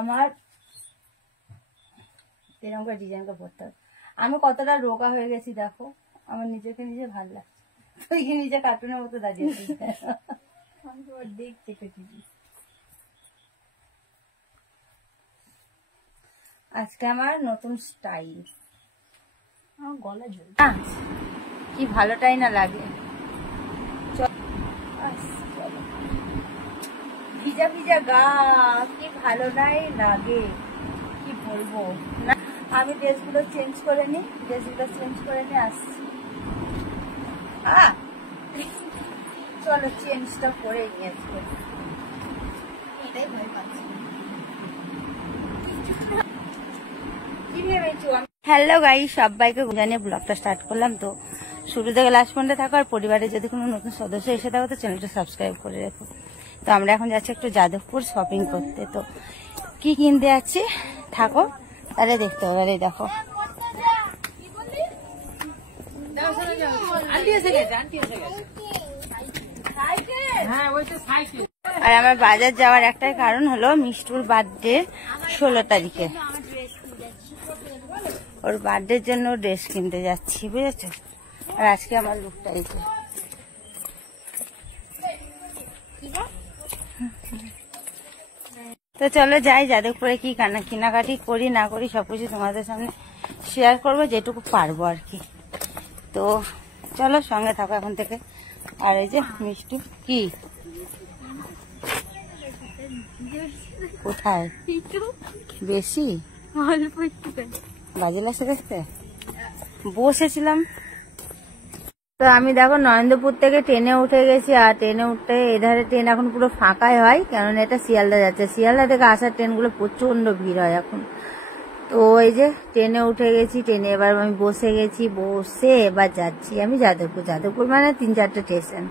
আমার এরকম করে ডিজাইনটা পরতে হবে। আমি কতটা রোগা হয়ে গেছি দেখো, আমার নিজেকে নিজে ভালো লাগছে। তুই কি নিজে কার্টুনের মতো দাঁড়িয়েছিস? দেখছি আজকে আমার নতুন স্টাইল। আমার গলা জ্বলছে, কি ভালোটাই না লাগে। ভিজা ভিজা গা কি ভালো নাই লাগে, কি বলবো না। আমি ড্রেসগুলো চেঞ্জ করে নি, আসছি। চলো চেঞ্জটা করে নিয়ে আসবো। এটাই ভয় পাচ্ছি। হ্যালো গাইস, সবাইকে জানিয়ে ব্লগটা স্টার্ট করলাম। তো শুরু থেকে লাস্ট পর্যন্ত থাকো, আর পরিবারে যদি কোনো নতুন সদস্য এসে থাকো তো চ্যানেলটা সাবস্ক্রাইব করে রেখো। তো আমরা এখন যাচ্ছি একটু যাদবপুর শপিং করতে। তো কি কিনতে যাচ্ছি থাকো, তাহলে দেখতে হবে। এই দেখো আর আমার বাজার যাওয়ার একটাই কারণ হলো মিষ্টুর বার্থডে 16 তারিখে। ওর বার্থডের জন্য ড্রেস কিনতে যাচ্ছি, বুঝেছো। আর আজকে আমার লুকটা এই যে। তো চলো যাই, যাদবপুরে কি কেনাকাটি করি না করি সবকিছু তোমাদের সামনে শেয়ার করবো, যেটুকু পারবো আর কি। তো চলো সঙ্গে থাকো এখন থেকে। আর এই যে মিষ্টি কি কোথায় বেশি বাজে লাগছে দেখতে, বসেছিলাম। তো আমি দেখো নরেন্দ্রপুর থেকে ট্রেনে উঠে গেছি, আর ট্রেনে উঠতে এধারে ট্রেন এখন পুরো ফাঁকাই হয়, কারণ এটা শিয়ালদা যাচ্ছে। শিয়ালদা থেকে আসার ট্রেনগুলো প্রচন্ড ভিড় হয় এখন। তো এই যে ট্রেনে উঠে গেছি, ট্রেনে এবার আমি বসে গেছি, বসে এবার যাচ্ছি আমি যাদবপুর মানে 3-4টে স্টেশন,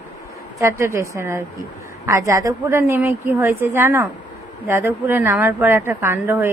4টে স্টেশন আর কি। আর যাদবপুরে নেমে কি হয়েছে জানো, যাদবপুরে নামার পর একটা কাণ্ড হয়ে